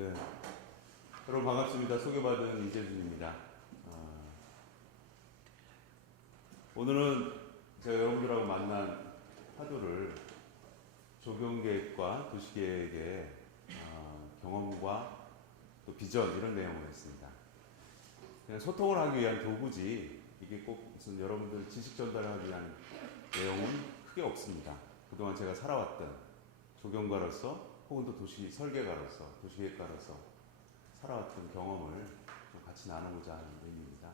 네. 여러분 반갑습니다. 소개받은 이재준입니다. 오늘은 제가 여러분들하고 만난 화두를 조경계획과 도시계획의 경험과 또 비전 이런 내용을 했습니다. 그냥 소통을 하기 위한 도구지 이게 꼭 무슨 여러분들 지식 전달하기 위한 내용은 크게 없습니다. 그동안 제가 살아왔던 조경가로서 혹은 또 도시 설계가로서 도시계획가로서 살아왔던 경험을 좀 같이 나누고자 하는 의미입니다.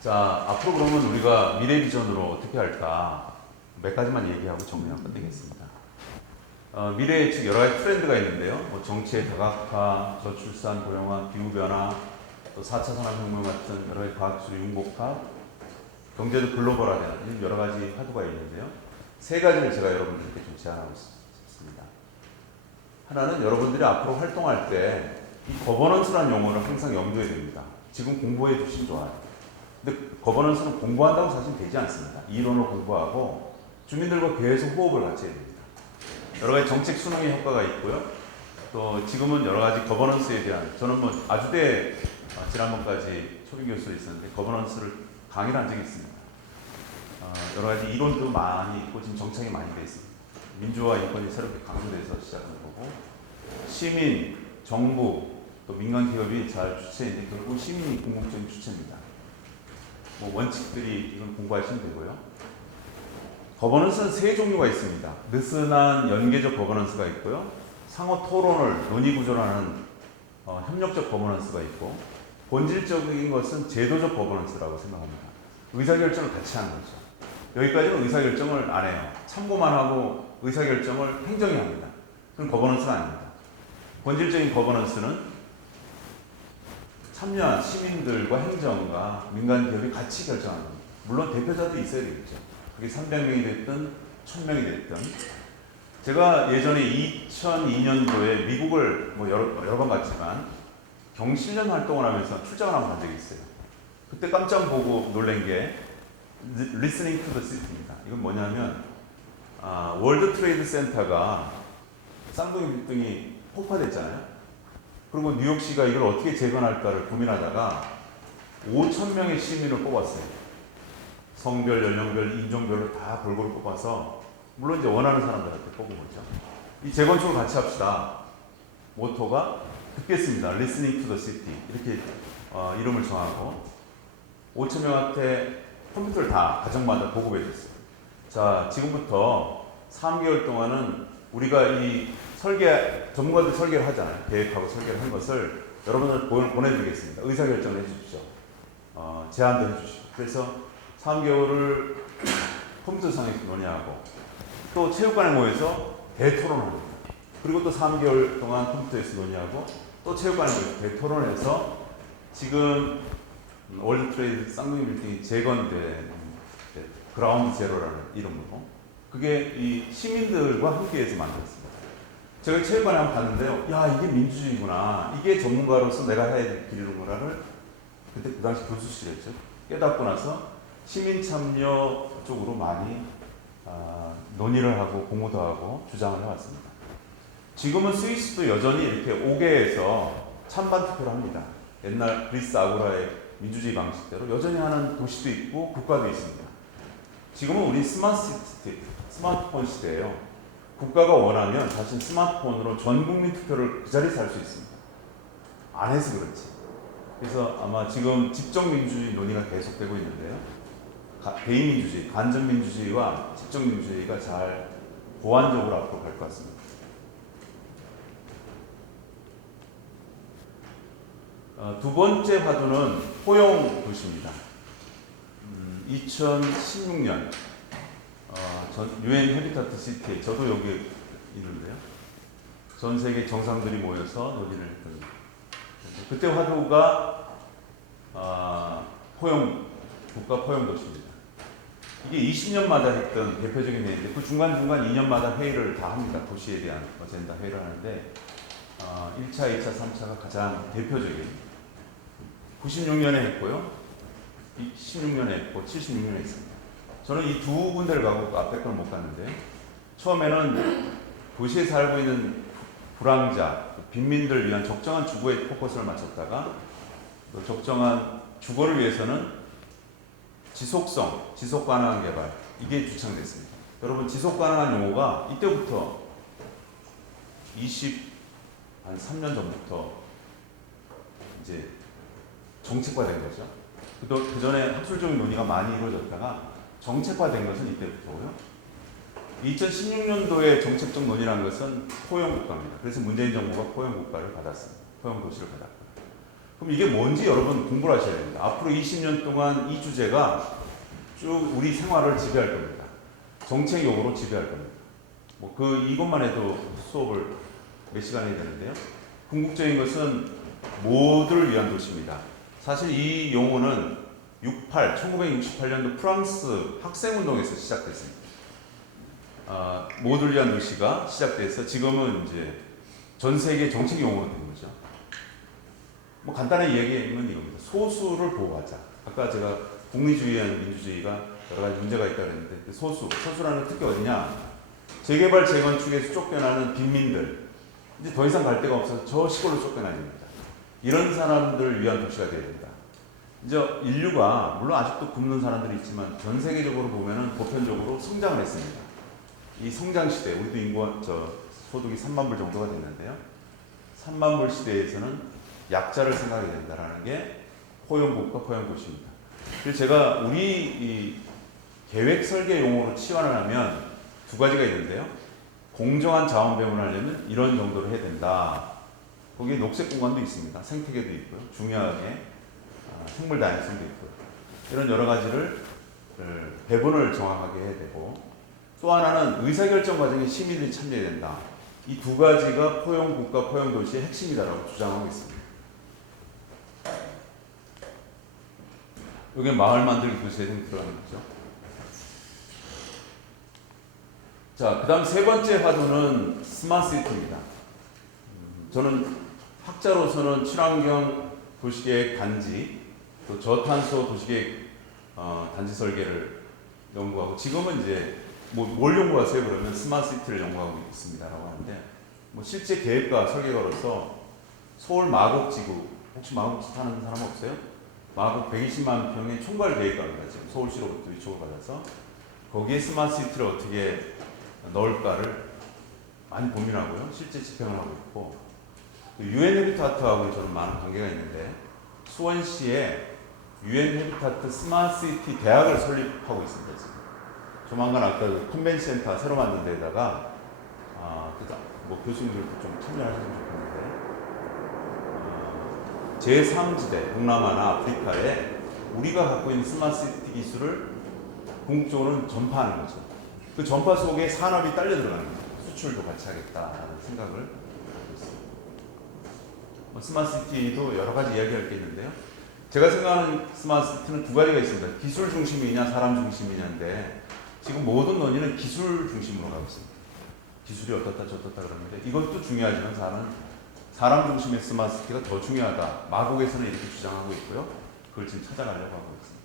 자, 앞으로 그러면 우리가 미래 비전으로 어떻게 할까 몇 가지만 얘기하고 정리하고 끝내겠습니다. 미래에 즉 여러 가지 트렌드가 있는데요. 뭐 정치의 다각화, 저출산, 고령화, 기후변화, 또 4차 산업혁명 같은 여러 가지 과학기술 융복합, 경제도 글로벌화되는 이런 여러 가지 화두가 있는데요. 세 가지를 제가 여러분들께 좀 제안하고 싶습니다. 하나는 여러분들이 앞으로 활동할 때 이 거버넌스라는 용어를 항상 염두에 둡니다. 지금 공부해 주시면 좋아요. 근데 거버넌스는 공부한다고 사실 되지 않습니다. 이론을 공부하고 주민들과 계속 호흡을 같이 해야 됩니다. 여러 가지 정책 수능의 효과가 있고요. 또 지금은 여러 가지 거버넌스에 대한 저는 뭐 아주대 지난번까지 초빙 교수로 있었는데 거버넌스를 강의를 한 적이 있습니다. 여러 가지 이론도 많이 있고 지금 정착이 많이 되어 있습니다. 민주화 인권이 새롭게 강조돼서 시작한 거고 시민, 정부, 또 민간 기업이 잘 주체인데 결국 시민이 궁극적인 주체입니다. 뭐 원칙들이 이건 공부하시면 되고요. 거버넌스는 세 종류가 있습니다. 느슨한 연계적 거버넌스가 있고요. 상호 토론을 논의 구조로 하는 협력적 거버넌스가 있고 본질적인 것은 제도적 거버넌스라고 생각합니다. 의사결정을 같이 하는 거죠. 여기까지는 의사결정을 안 해요. 참고만 하고 의사결정을 행정이 합니다. 그건 거버넌스가 아닙니다. 본질적인 거버넌스는 참여한 시민들과 행정과 민간 기업이 같이 결정하는 겁니다. 물론 대표자도 있어야 되겠죠. 그게 300명이 됐든 1000명이 됐든 제가 예전에 2002년도에 미국을 뭐 여러 번 갔지만 경실련 활동을 하면서 출장을 한번 간 적이 있어요. 그때 깜짝 보고 놀란 게 Listening to the City입니다. 이건 뭐냐면 월드 트레이드 센터가 쌍둥이 빌딩이 폭파됐잖아요. 그리고 뉴욕시가 이걸 어떻게 재건할까를 고민하다가 5,000명의 시민을 뽑았어요. 성별, 연령별, 인종별로 다 골고루 뽑아서 물론 이제 원하는 사람들한테 뽑은 거죠. 이 재건축을 같이 합시다. 모토가 듣겠습니다. Listening to the City 이렇게 이름을 정하고 5,000명한테 컴퓨터를 다 가정마다 보급해 줬어요. 자, 지금부터 3개월 동안은 우리가 이 전문가들 설계를 하잖아요. 계획하고 설계를 한 것을 여러분들 보내드리겠습니다. 의사결정을 해주십시오. 제안도 해주시고. 그래서 3개월을 컴퓨터상에서 논의하고 또 체육관에 모여서 대토론합니다. 그리고 또 3개월 동안 컴퓨터에서 논의하고 또 체육관에 모여서 대토론해서 지금 월드 트레이드 쌍둥이 빌딩이 재건된 그라운드 제로라는 이름으로 그게 이 시민들과 함께해서 만들었습니다. 제가 체육관에 한번 갔는데요. 야, 이게 민주주의구나. 이게 전문가로서 내가 해야 될 길이구나를 그때 그 당시 교수실이었죠. 깨닫고 나서 시민 참여 쪽으로 많이 논의를 하고 공모도 하고 주장을 해왔습니다. 지금은 스위스도 여전히 이렇게 5개에서 찬반 투표를 합니다. 옛날 그리스 아고라의 민주주의 방식대로 여전히 하는 도시도 있고 국가도 있습니다. 지금은 우리 스마트폰 시대예요. 국가가 원하면 사실 스마트폰으로 전 국민 투표를 그 자리에서 할 수 있습니다. 안 해서 그렇지. 그래서 아마 지금 집정민주주의 논의가 계속되고 있는데요. 개인민주주의, 간접민주주의와 집정민주주의가 잘 보완적으로 앞으로 갈 것 같습니다. 두 번째 화두는 포용 도시입니다. 2016년 UN 해비타트 시티, 저도 여기 있는데요. 전 세계 정상들이 모여서 논의를 했던 그때 화두가 국가 포용 도시입니다. 이게 20년마다 했던 대표적인 회의인데 그 중간중간 2년마다 회의를 다 합니다. 도시에 대한 어젠다 회의를 하는데 1차, 2차, 3차가 가장 대표적인 96년에 했고요. 16년에 했고 76년에 했습니다. 저는 이 두 군데를 가고 앞에 걸 못 갔는데 처음에는 도시에 살고 있는 불황자, 빈민들 위한 적정한 주거에 포커스를 맞췄다가 또 적정한 주거를 위해서는 지속성, 지속 가능한 개발, 이게 주창됐습니다. 여러분, 지속 가능한 용어가 이때부터 3년 전부터 이제 정책화된 거죠. 그 전에 학술적인 논의가 많이 이루어졌다가 정책화된 것은 이때부터고요. 2016년도에 정책적 논의라는 것은 포용국가입니다. 그래서 문재인 정부가 포용국가를 받았습니다. 포용도시를 받았고. 그럼 이게 뭔지 여러분 공부를 하셔야 됩니다. 앞으로 20년 동안 이 주제가 쭉 우리 생활을 지배할 겁니다. 정책 용어로 지배할 겁니다. 이것만 해도 수업을 몇 시간 해야 되는데요. 궁극적인 것은 모두를 위한 도시입니다. 사실 이 용어는 1968년도 프랑스 학생운동에서 시작됐습니다. 모두를 위한 도시가 시작돼서 지금은 이제 전 세계 정책 용어로 된 거죠. 간단하게 얘기하면 이겁니다. 소수를 보호하자. 아까 제가 국리주의와 민주주의가 여러 가지 문제가 있다고 했는데, 그 소수라는 특히 어디냐? 재개발, 재건축에서 쫓겨나는 빈민들. 이제 더 이상 갈 데가 없어서 저 시골로 쫓겨나집니다. 이런 사람들을 위한 도시가 되어야 된다. 이제 인류가, 물론 아직도 굶는 사람들이 있지만, 전 세계적으로 보면은 보편적으로 성장을 했습니다. 이 성장 시대, 우리도 소득이 3만 불 정도가 됐는데요. 3만 불 시대에서는 약자를 생각해야 된다라는 게 포용국가, 포용도시입니다. 그래서 제가 우리 이 계획 설계 용어로 치환을 하면 두 가지가 있는데요. 공정한 자원 배분을 하려면 이런 정도로 해야 된다. 거기에 녹색 공간도 있습니다. 생태계도 있고요. 중요하게 생물 다양성도 있고요. 이런 여러 가지를 배분을 정확하게 해야 되고, 또 하나는 의사결정 과정에 시민들이 참여해야 된다. 이 두 가지가 포용국가, 포용도시의 핵심이다라고 주장하고 있습니다. 여기 마을 만들기 도시에 들어가는 거죠. 자, 그 다음 세 번째 화두는 스마트시티입니다. 저는 학자로서는 친환경 도시계획 단지, 또 저탄소 도시계획 단지 설계를 연구하고, 지금은 이제 뭘 연구하세요? 그러면 스마트시티를 연구하고 있습니다라고 하는데, 실제 계획과 설계가로서 서울 마곡지구, 혹시 마곡지 사는 사람 없어요? 마곡 120만 평의 총괄 계획가입니다. 지금 서울시로부터 위촉을 받아서 거기에 스마트시티를 어떻게 넣을까를 많이 고민하고요. 실제 집행을 하고 있고, 유엔 헤비타트하고 저는 많은 관계가 있는데, 수원시에 유엔 헤비타트 스마트시티 대학을 설립하고 있습니다. 지금. 조만간 아까 그 컨벤션 센터 새로 만든 데다가 교수님들도 좀 참여하시면 좋겠는데, 제3지대 동남아나 아프리카에 우리가 갖고 있는 스마트시티 기술을 궁극적으로는 전파하는 거죠. 그 전파 속에 산업이 딸려 들어가는 거죠. 수출도 같이 하겠다라는 생각을 하고 있습니다. 스마트시티도 여러 가지 이야기할 게 있는데요. 제가 생각하는 스마트시티는 두 가지가 있습니다. 기술 중심이냐 사람 중심이냐인데, 지금 모든 논의는 기술 중심으로 가고 있습니다. 기술이 어떻다 저떻다 그러는데, 이것도 중요하지만 사람 중심의 스마트시티가 더 중요하다. 마곡에서는 이렇게 주장하고 있고요. 그걸 지금 찾아가려고 하고 있습니다.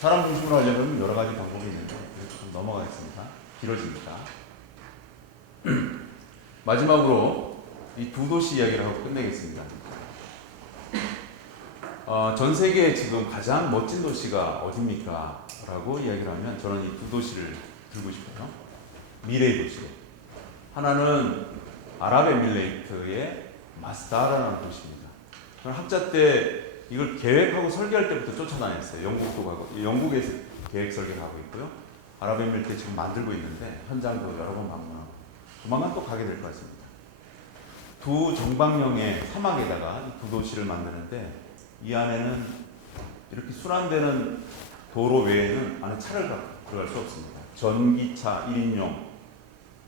사람 중심으로 하려면 여러 가지 방법이 있는데 좀 넘어가겠습니다. 길어집니다. 마지막으로 이 두 도시 이야기를 하고 끝내겠습니다. 전 세계에 지금 가장 멋진 도시가 어디입니까? 라고 이야기를 하면 저는 이 두 도시를 들고 싶어요. 미래의 도시. 하나는 아랍에미레이트의 마스다라는 도시입니다. 저는 학자 때 이걸 계획하고 설계할 때부터 쫓아다녔어요. 영국도 가고, 영국에서 계획 설계를 하고 있고요. 아랍에미레이트 지금 만들고 있는데 현장도 여러 번 방문하고 조만간 또 가게 될 것 같습니다. 두 정방형의 사막에다가 이 두 도시를 만드는데, 이 안에는 이렇게 순환되는 도로 외에는 안에 차를 들어갈 수 없습니다. 전기차 1인용,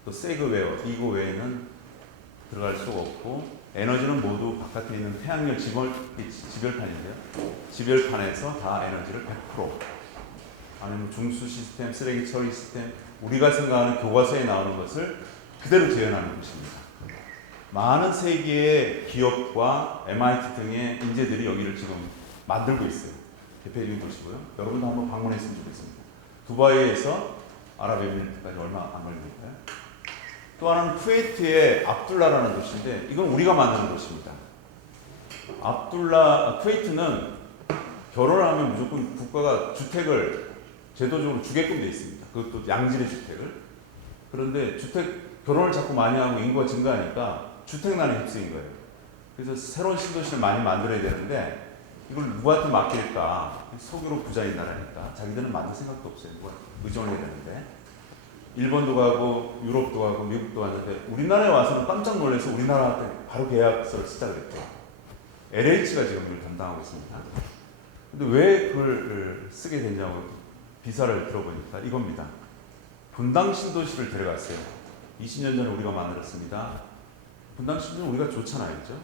또 세그웨어 이거 외에는 들어갈 수가 없고, 에너지는 모두 바깥에 있는 태양열 지별판인데요. 지별판에서 다 에너지를 100%, 아니면 중수 시스템, 쓰레기 처리 시스템, 우리가 생각하는 교과서에 나오는 것을 그대로 재현하는 것입니다. 많은 세계의 기업과 MIT 등의 인재들이 여기를 지금 만들고 있어요. 대표적인 도시고요. 여러분도 한번 방문했으면 좋겠습니다. 두바이에서 아랍에미리트까지 얼마 안 걸릴까요? 또 하나는 쿠웨이트의 압둘라라는 도시인데 이건 우리가 만드는 도시입니다. 쿠웨이트는 결혼을 하면 무조건 국가가 주택을 제도적으로 주게끔 돼 있습니다. 그것도 양질의 주택을. 그런데 결혼을 자꾸 많이 하고 인구가 증가하니까 주택난에 휩쓰인 거예요. 그래서 새로운 신도시를 많이 만들어야 되는데 이걸 누구한테 맡길까? 소규모 부자인 나라니까 자기들은 만들 생각도 없어요. 누가 의존을 해야 되는데 일본도 가고 유럽도 가고 미국도 갔는데 우리나라에 와서는 깜짝 놀라서 우리나라한테 바로 계약서를 쓰자 그랬대요. LH가 지금 이걸 담당하고 있습니다. 근데 왜 그걸 쓰게 됐냐고 비사를 들어보니까 이겁니다. 분당 신도시를 데려갔어요. 20년 전에 우리가 만들었습니다. 분당 신도시는 우리가 좋잖아요. 그죠?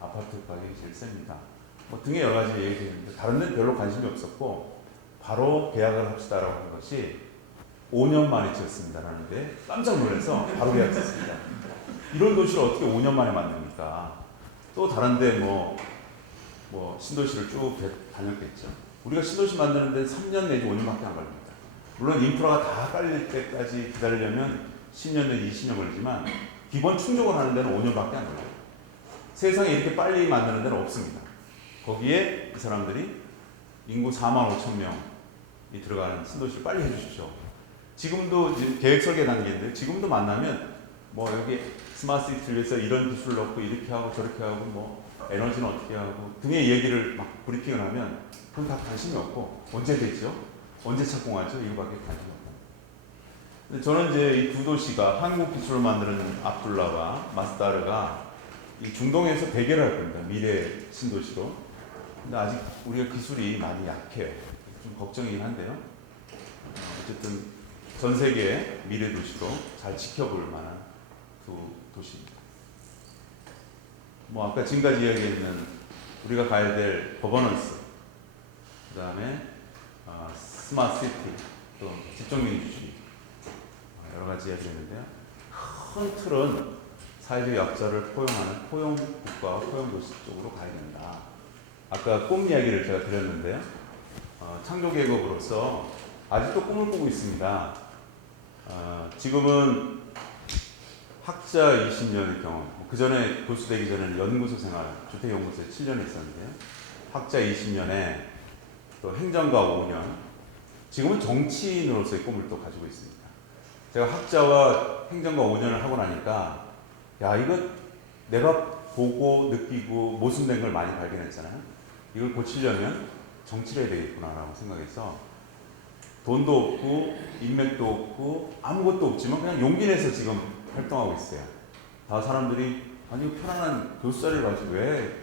아파트 가격이 제일 셉니다. 뭐 등의 여러 가지 얘기가 있는데 다른 데는 별로 관심이 없었고 바로 계약을 합시다라고 한 것이 5년 만에 지었습니다. 라는데 깜짝 놀라서 바로 계약했습니다. 이런 도시를 어떻게 5년 만에 만듭니까? 또 다른데 뭐 신도시를 쭉 다녔겠죠. 우리가 신도시 만드는데 3년 내지 5년밖에 안 걸립니다. 물론 인프라가 다 깔릴 때까지 기다리려면 10년 내지 20년 걸리지만 기본 충족을 하는 데는 5년밖에 안 걸려요. 세상에 이렇게 빨리 만드는 데는 없습니다. 거기에 이 사람들이 인구 4만 5천 명이 들어가는 신도시를 빨리 해주십시오. 지금도 계획 설계 단계인데 지금도 만나면 뭐 여기 스마트 시티를 위해서 이런 기술을 넣고 이렇게 하고 저렇게 하고 뭐 에너지는 어떻게 하고 등의 얘기를 막 브리핑을 하면 그건 다 관심이 없고 언제 되죠? 언제 착공하죠? 이거밖에 관심이 없다. 근데 저는 이제 이 두 도시가 한국 기술을 만드는 압둘라와 마스다르가 이 중동에서 대결을 할 겁니다. 미래 신도시로. 근데 아직 우리가 기술이 많이 약해요. 좀 걱정이긴 한데요. 어쨌든 전 세계의 미래 도시로 잘 지켜볼 만한 두 도시입니다. 뭐 아까 지금까지 이야기했는 우리가 가야 될 거버넌스, 그 다음에 스마트 시티, 또 집정민주주의 여러 가지 이야기했는데요. 큰 틀은 사회적 약자를 포용하는 포용국가와 포용도시 쪽으로 가야 된다. 아까 꿈 이야기를 제가 드렸는데요. 창조계급으로서 아직도 꿈을 꾸고 있습니다. 지금은 학자 20년의 경험, 그 전에 교수되기 전에는 연구소 생활, 주택연구소에 7년 있었는데요. 학자 20년에 또 행정가 5년, 지금은 정치인으로서의 꿈을 또 가지고 있습니다. 제가 학자와 행정가 5년을 하고 나니까 야, 이거 내가 보고 느끼고 모순된 걸 많이 발견했잖아요. 이걸 고치려면 정치를 해야 되겠구나라고 생각해서 돈도 없고 인맥도 없고 아무것도 없지만 그냥 용기 내서 지금 활동하고 있어요. 다 사람들이 아니 편안한 교수 자리를 가지 왜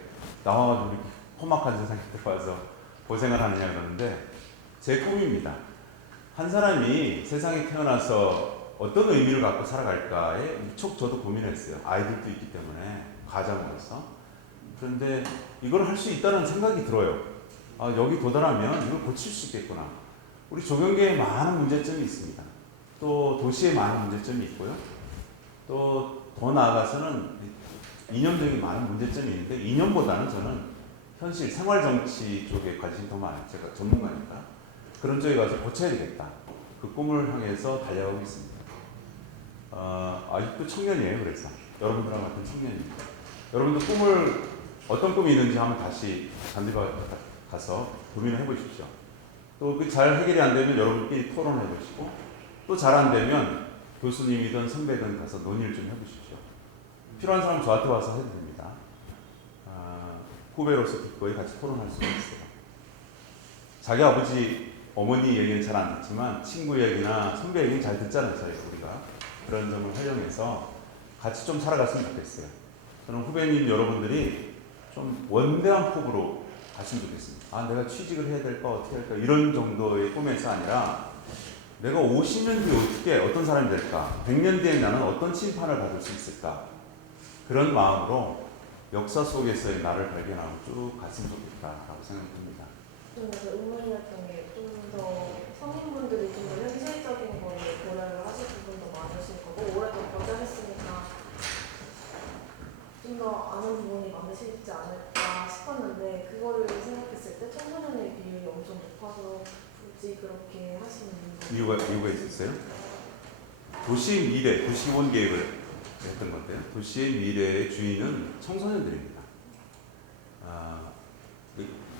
나와가지고 이렇게 험악한 세상에 들어와서 고생을 하느냐 그러는데 제 꿈입니다. 한 사람이 세상에 태어나서 어떤 의미를 갖고 살아갈까에 무척 저도 고민했어요. 아이들도 있기 때문에 가장으로서. 그런데 이걸 할 수 있다는 생각이 들어요. 아, 여기 도달하면 이걸 고칠 수 있겠구나. 우리 조경계에 많은 문제점이 있습니다. 또 도시에 많은 문제점이 있고요. 또 더 나아가서는 이념적인 많은 문제점이 있는데 이념보다는 저는 현실 생활정치 쪽에 관심이 더 많아요. 제가 전문가니까. 그런 쪽에 가서 고쳐야 되겠다. 그 꿈을 향해서 달려가고 있습니다. 아직도 청년이에요. 그래서 여러분들랑 같은 청년입니다. 여러분도 꿈을 어떤 꿈이 있는지 한번 다시 잔디밭 가서 고민을 해보십시오. 또 그 잘 해결이 안 되면 여러분끼리 토론해 보시고 또 잘 안 되면 교수님이든 선배든 가서 논의를 좀 해보십시오. 필요한 사람 저한테 와서 해도 됩니다. 후배로서 기꺼이 같이 토론할 수가 있어요. 자기 아버지, 어머니 얘기는 잘 안 듣지만 친구 얘기나 선배 얘기는 잘 듣잖아요. 우리가 그런 점을 활용해서 같이 좀 살아갔으면 좋겠어요. 저는 후배님 여러분들이 좀 원대한 폭으로 갔으면 좋겠습니다. 아, 내가 취직을 해야 될까 어떻게 할까 이런 정도의 꿈에서 아니라 내가 50년 뒤에 어떻게 어떤 사람이 될까, 100년 뒤에 나는 어떤 심판을 받을 수 있을까, 그런 마음으로 역사 속에서의 나를 발견하고 쭉 갔으면 좋겠다라고 생각합니다. 좀 의문이었던 게 좀 더 성인분들이 좀 더 현실적인 거를 고려를 하실 부분도 많으실 거고 오랫동안 거절했으니까 좀 더 아는 부분이 많으시지 않을까 싶었는데 그거를 생각했을 때 청소년의 비율이 엄청 높아서 굳이 그렇게 하시는 이유가 있었어요? 도시 미래, 도시기본 계획을 했던 건데요. 도시의 미래의 주인은 청소년들입니다.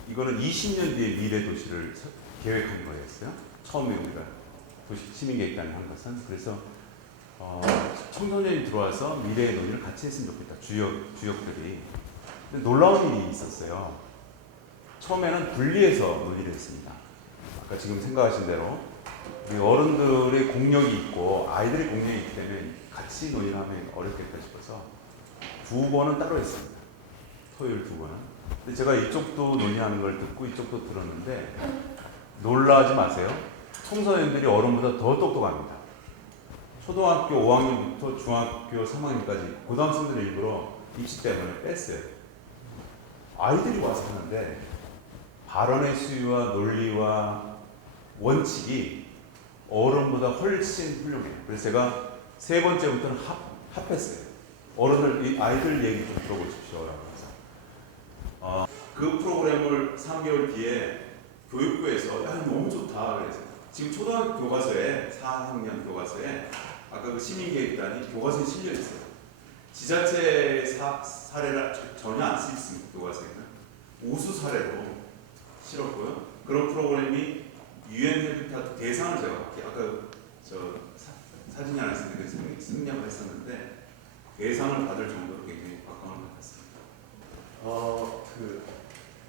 이거는 20년 뒤에 미래 도시를 계획한 거였어요. 처음에 우리가 도시 시민계획단이 한 것은. 그래서 청소년이 들어와서 미래의 논의를 같이 했으면 좋겠다. 주역들이. 근데 놀라운 일이 있었어요. 처음에는 분리해서 논의를 했습니다. 아까 지금 생각하신 대로 우리 어른들의 공력이 있고 아이들의 공력이 있기 때문에 같이 논의를 하면 어렵겠다 싶어서 두 번은 따로 했습니다. 토요일 두 번은. 근데 제가 이쪽도 논의하는 걸 듣고 이쪽도 들었는데 놀라지 마세요. 청소년들이 어른보다 더 똑똑합니다. 초등학교 5학년부터 중학교 3학년까지 고등학생들을 일부러 입시 때문에 뺐어요. 아이들이 와서 하는데 발언의 수위와 논리와 원칙이 어른보다 훨씬 훌륭해요. 그래서 제가 세 번째부터는 합했어요. 어른들, 아이들 얘기 좀 들어보십시오라고 해서. 그 프로그램을 3개월 뒤에 교육부에서 야 너무 좋다 그래서 지금 초등학교 교과서에 4학년 교과서에 아까 그 시민계획단이 교과서에 실려 있어요. 지자체 사례를 전혀 안 쓰있습니다. 교과서에는 우수 사례로 실었고요. 그런 프로그램이 UN 해비타트 대상을 제가 아까 저 사진이 하나 있었는데 승려가 했었는데 대상을 받을 정도로 굉장히 각광을 받았습니다.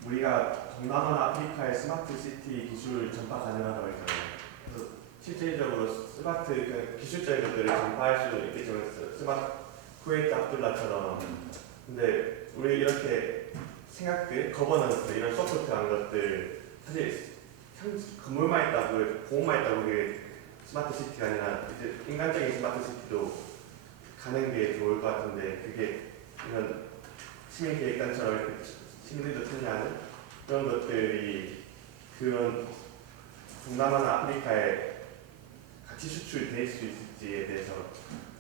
우리가 동남아 아프리카의 스마트 시티 기술 전파 가능하다고 했잖아요. 그래서 실질적으로 스마트 기술적인 것들을 전파할 수 있겠지만 스마트 쿠웨이트 압둘라처럼 근데 우리 이렇게 생각들, 거버넌스 이런 소프트한 것들 사실 건물만 있다고 보험만 있다고 그게 스마트 시티가 아니라 이제 인간적인 스마트 시티도 가는 게 좋을 것 같은데 그게 이런 시민계획단처럼 이렇게 시민들도 참여하는 그런 것들이 그런 동남아나 아프리카에 같이 수출될 수 있을지에 대해서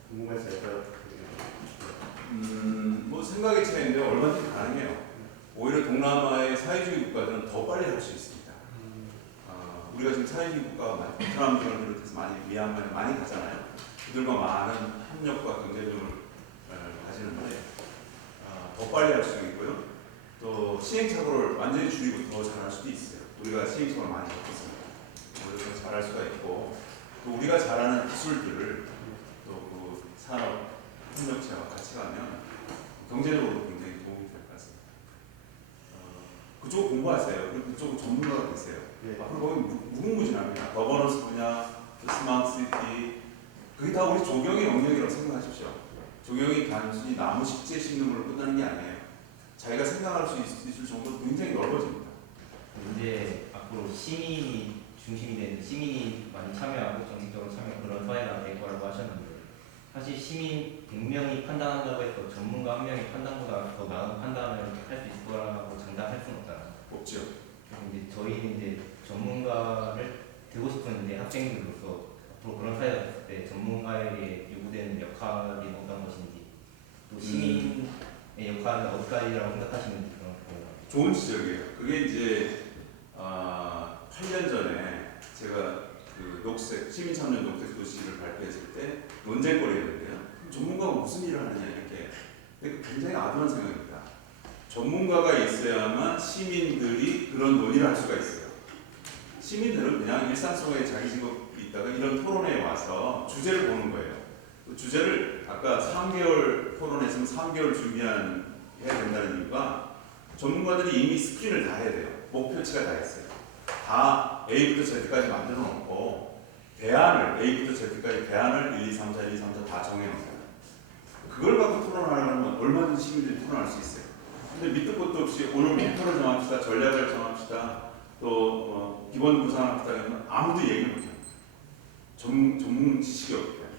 궁금해서요. 뭐 생각의 차이인데 얼마든지 가능해요. 오히려 동남아의 사회주의 국가들은 더 빨리 할 수 있습니다. 우리가 지금 사회주의 국가 베트남 등을 비롯해서 미얀마에 많이 가잖아요. 그들과 많은 협력과 경제력을 가지는데 더 빨리 할 수 있고요. 또 시행착오를 완전히 줄이고 더 잘할 수도 있어요. 우리가 시행착오를 많이 겪었습니다. 그래서 더 잘할 수가 있고 또 우리가 잘하는 기술들을 또 그 산업 협력체와 같이 가면 경제적으로 굉장히 도움이 될 것 같습니다. 그쪽 공부하세요. 그리고 그쪽 전문가가 되세요. 앞으로 거기 무궁무진합니다. 거버넌스 분야, 스마트 시티 그게 다 우리 조경의 영역이라고 생각하십시오. 조경이 단순히 나무 식재 심는 걸로 끝나는 게 아니에요. 자기가 생각할 수 있을 정도로 굉장히 넓어집니다. 이제 앞으로 시민이 중심이 되는 시민이 많이 참여하고 정책적으로 참여하는 그런 사회가 될 거라고 하셨는데 사실 시민 100명이 판단한다고 해서 전문가 한 명의 판단보다 더 나은 판단을 할 수 있을 거라고 장담할 수는 없잖아요. 없죠. 이제 저희는 이제 전문가를 되고 싶은데 학생들로서 앞으로 그런 사회가 됐을 때 전문가에게 요구되는 역할이 어떤 것인지 또 시민의 역할은 어디까지라고 생각하시는지 그런 거. 좋은 지적이에요. 그게 이제 8년 전에 제가 그 녹색 시민 참여 녹색 도시를 발표했을 때 논쟁거리였는데요. 전문가가 무슨 일을 하느냐 이렇게. 근데 굉장히 아둔한 생각입니다. 전문가가 있어야만 시민들이 그런 논의를 할 수가 있어요. 시민들은 그냥 일상 속에 자기 직업이 있다가 이런 토론회에 와서 주제를 보는 거예요. 그 주제를 아까 3개월 토론했으면 3개월 준비해야 된다는 이유가 전문가들이 이미 스크린을 다 해야 돼요. 목표치가 다 있어요. 다 A부터 Z까지 만들어 놓고 대안을 A부터 Z까지 대안을 1, 2, 3, 4, 1, 2, 3, 4 다 정해놓습니다. 그걸 갖고 토론하려면 얼마든지 시민들이 토론할 수 있어요. 근데 밑도 끝도 없이 오늘 목표를 정합시다, 전략을 정합시다, 또 기본 구상합시다 하면 아무도 얘기를 못합니다. 전문 지식이 없기 때문에.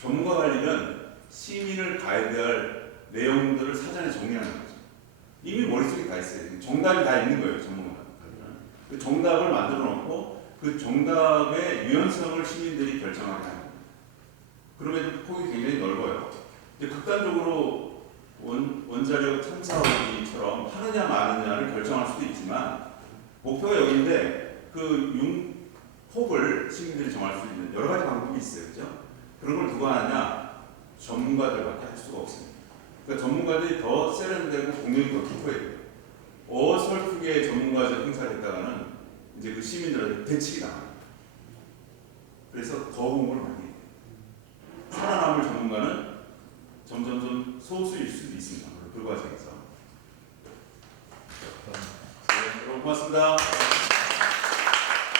전문가가 할 일은 시민을 가이드할 내용들을 사전에 정리하는 거죠. 이미 머릿속에 다 있어요. 정답이 다 있는 거예요, 전문가는. 그 정답을 만들어 놓고 그 정답의 유연성을 시민들이 결정하게 하는 거예요. 그러면 폭이 굉장히 넓어요. 이제 극단적으로 원자력 탐사기처럼 하느냐 마느냐를 결정할 수도 있지만 목표가 여기인데 그 폭을 시민들이 정할 수 있는 여러 가지 방법이 있어요. 그죠? 그런 걸 누가 하냐? 전문가들밖에 할 수가 없습니다. 그러니까 전문가들이 더 세련되고 공격이 더 깊어야 돼요. 어설프게 전문가적 행사를 했다가는 이제 그 시민들한테 대치기 당합니다. 그래서 더 공부를 많이 해요. 살아남을 전문가는 점점점 소수일 수도 있습니다. 그 과정에서. 네, 여러분 고맙습니다.